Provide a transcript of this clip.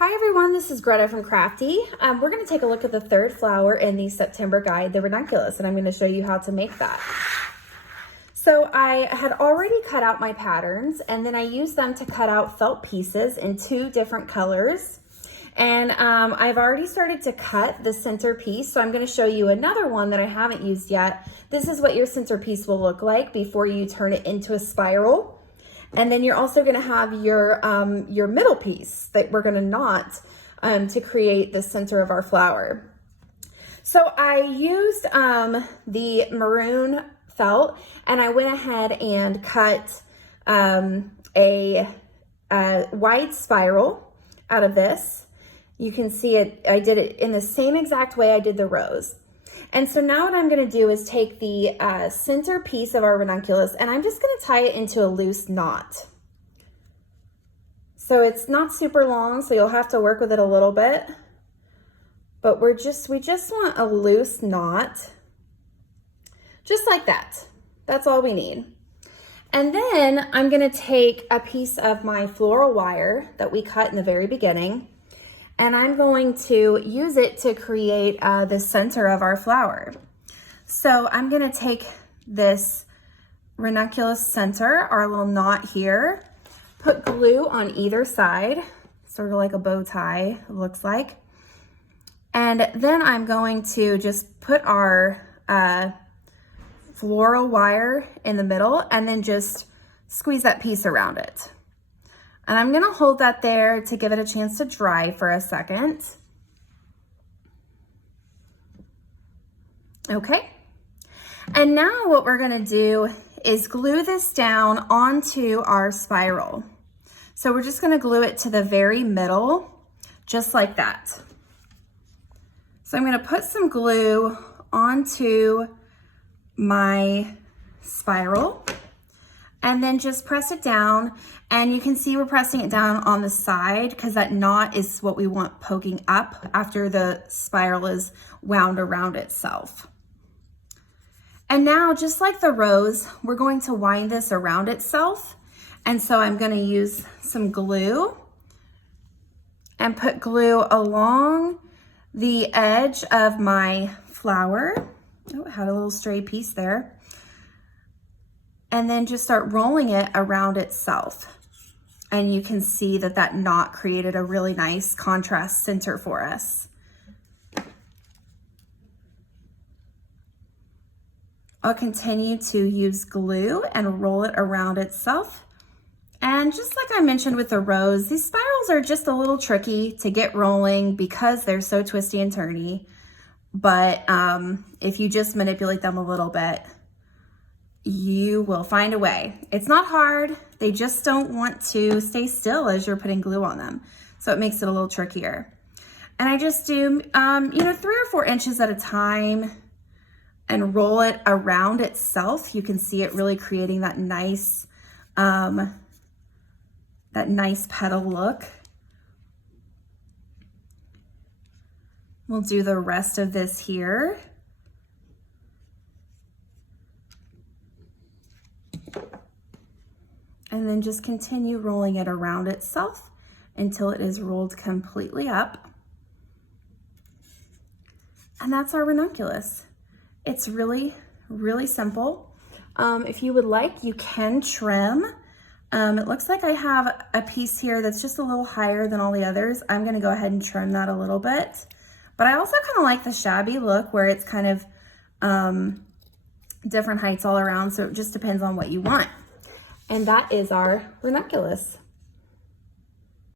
Hi everyone, this is Greta from Crafty. We're going to take a look at the third flower in the September guide, the Ranunculus, and I'm going to show you how to make that. So I had already cut out my patterns, and then I used them to cut out felt pieces in 2 different colors. And I've already started to cut the center piece, so I'm going to show you another one that I haven't used yet. This is what your center piece will look like before you turn it into a spiral. And then you're also going to have your middle piece that we're going to knot to create the center of our flower. So I used the maroon felt, and I went ahead and cut a wide spiral out of this. You can see it, I did it in the same exact way I did the rose. And so now what I'm going to do is take the center piece of our ranunculus, and I'm just going to tie it into a loose knot. So it's not super long, so you'll have to work with it a little bit. But we just want a loose knot, just like that. That's all we need. And then I'm going to take a piece of my floral wire that we cut in the very beginning, and I'm going to use it to create the center of our flower. So I'm gonna take this ranunculus center, our little knot here, put glue on either side, sort of like a bow tie, it looks like. And then I'm going to just put our floral wire in the middle and then just squeeze that piece around it. And I'm gonna hold that there to give it a chance to dry for a second. Okay. And now what we're gonna do is glue this down onto our spiral. So we're just gonna glue it to the very middle, just like that. So I'm gonna put some glue onto my spiral and then just press it down. And you can see we're pressing it down on the side because that knot is what we want poking up after the spiral is wound around itself. And now, just like the rose, we're going to wind this around itself. And so I'm going to use some glue and put glue along the edge of my flower. Oh, it had a little stray piece there. And then just start rolling it around itself. And you can see that that knot created a really nice contrast center for us. I'll continue to use glue and roll it around itself. And just like I mentioned with the rose, these spirals are just a little tricky to get rolling because they're so twisty and turny. But if you just manipulate them a little bit, you will find a way. It's not hard. They just don't want to stay still as you're putting glue on them. So it makes it a little trickier. And I just do, 3 or 4 inches at a time and roll it around itself. You can see it really creating that nice petal look. We'll do the rest of this here. And then just continue rolling it around itself until it is rolled completely up. And that's our ranunculus. It's really, really simple. If you would like, you can trim. It looks like I have a piece here that's just a little higher than all the others. I'm gonna go ahead and trim that a little bit. But I also kind of like the shabby look where it's kind of different heights all around, so it just depends on what you want. And that is our ranunculus.